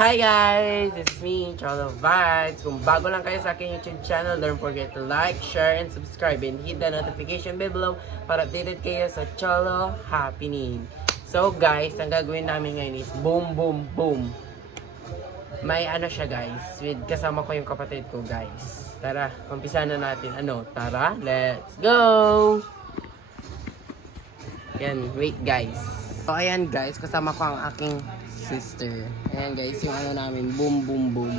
Hi guys! This is me, Cholo Vibes. Kung bago lang kayo sa aking YouTube channel, don't forget to like, share, and subscribe. And hit the notification bell below para updated kayo sa Cholo Happening. So guys, ang gagawin namin ngayon is boom, boom, boom. May ano siya guys, with kasama ko yung kapatid ko guys. Tara, umpisa na natin. Tara, let's go! Yan, wait guys. So ayan guys, kasama ko ang aking sister. Ayan guys, yung namin, boom, boom, boom.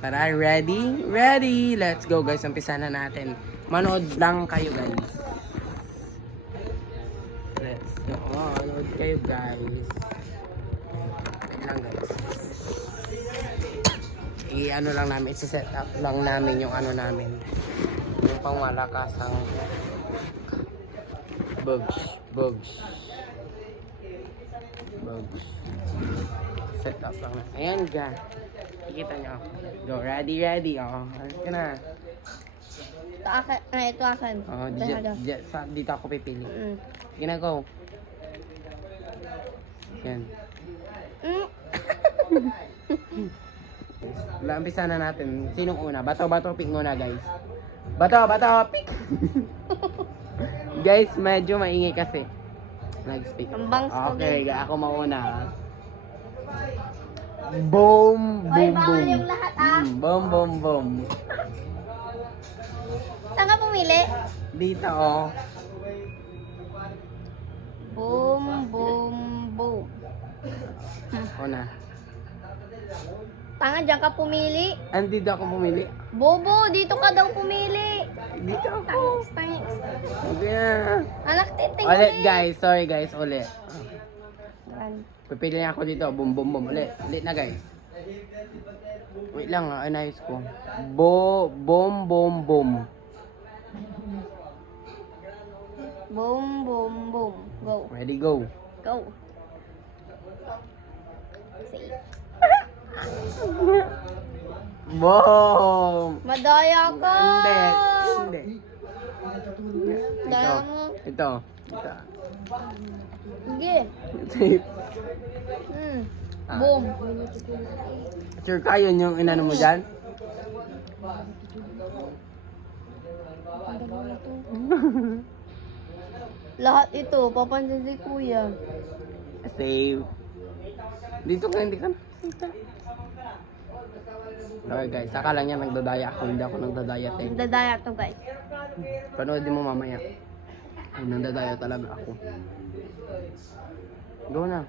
Tara, ready? Ready! Let's go guys, umpisa na natin. Manood lang kayo guys. Let's go. Manood kayo guys. Wait lang guys. Lang namin, set up lang namin yung namin. Yung pangmalakasang bugs. Set up lang na. Ayan ga. Kikita nyo ako. Go, ready. Alis ka na. Ito akin. Dito ako pipili. Sige na, go. Yan. Umpisa na natin. Sinong una? Bato, pick muna guys. Bato, pick! Guys, medyo maingay kasi. Nag-speak. Okay, ako mauna. Boom, boom, boom. Yung lahat Boom, boom, boom. Saan ka pumili? Dito, oh. Boom, boom, boom. Ako na. Tanga, dyan ka pumili. Andito ako pumili. Bobo, dito ka daw pumili. Dito ako. Tangis. Yeah. Anak, titing Ulit guys, sorry guys, ulit. Yan. Pipili ako dito, boom, boom, boom. Ulit na guys. Wait lang inayos ko. Boom, boom, boom. Boom, boom, boom. Go. Ready, go. Go. See. Boom! Madaya ka. Hindi. Daya mo. Ito. Sige. Safe. Boom. Sure ka yun yung inano mo dyan? Lahat ito, papansin si kuya. Save. Dito ka, hindi ka nakita. Okay guys, saka lang yan nagdadaya ako. Hindi ako nagdadaya tayo. Dadaya to guys. Panoodin mo mamaya. Ay, nagdadaya talaga ako. Go na.